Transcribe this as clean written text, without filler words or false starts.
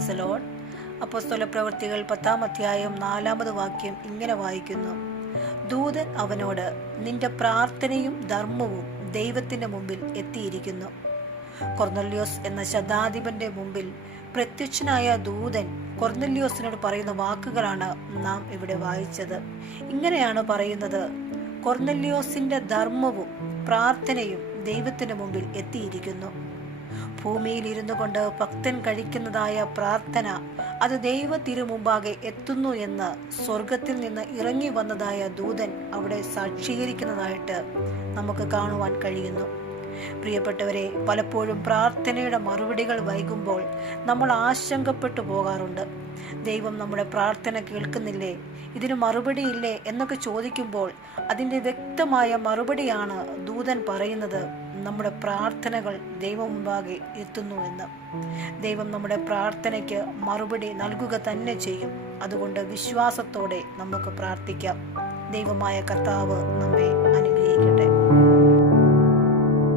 Praise the Lord. അപ്പോസ്തല പ്രവൃത്തികൾ 10-ാം അധ്യായം 4-ാമത് വാക്യം ഇങ്ങനെ വായിക്കുന്നു: ദൂതൻ അവനോട്, നിന്റെ പ്രാർത്ഥനയും ധർമ്മവും ദൈവത്തിന്റെ മുമ്പിൽ എത്തിയിരിക്കുന്നു. കൊർന്നല്യോസ് എന്ന ശതാധിപന്റെ മുമ്പിൽ പ്രത്യക്ഷനായ ദൂതൻ കൊർന്നല്യോസിനോട് പറയുന്ന വാക്കുകളാണ് നാം ഇവിടെ വായിച്ചത്. ഇങ്ങനെയാണ് പറയുന്നത്: കൊർന്നല്യോസിന്റെ ധർമ്മവും പ്രാർത്ഥനയും ദൈവത്തിന് മുമ്പിൽ എത്തിയിരിക്കുന്നു. ഭൂമിയിൽ ഇരുന്നു കൊണ്ട് ഭക്തൻ കഴിക്കുന്നതായ പ്രാർത്ഥന അത് ദൈവ തിരുമുമ്പാകെ എത്തുന്നു എന്ന് സ്വർഗത്തിൽ നിന്ന് ഇറങ്ങി വന്നതായ ദൂതൻ അവിടെ സാക്ഷീകരിക്കുന്നതായിട്ട് നമുക്ക് കാണുവാൻ കഴിയുന്നു. പ്രിയപ്പെട്ടവരെ, പലപ്പോഴും പ്രാർത്ഥനയുടെ മറുപടികൾ വൈകുമ്പോൾ നമ്മൾ ആശങ്കപ്പെട്ടു പോകാറുണ്ട്. ദൈവം നമ്മുടെ പ്രാർത്ഥന കേൾക്കുന്നില്ലേ, ഇതിന് മറുപടിയില്ലേ എന്നൊക്കെ ചോദിക്കുമ്പോൾ അതിൻ്റെ വ്യക്തമായ മറുപടിയാണ് ദൂതൻ പറയുന്നത്: നമ്മുടെ പ്രാർത്ഥനകൾ ദൈവം മുമ്പാകെ എത്തുന്നു എന്ന്. ദൈവം നമ്മുടെ പ്രാർത്ഥനയ്ക്ക് മറുപടി നൽകുക തന്നെ ചെയ്യും. അതുകൊണ്ട് വിശ്വാസത്തോടെ നമുക്ക് പ്രാർത്ഥിക്കാം. ദൈവമായ കർത്താവ് നമ്മെ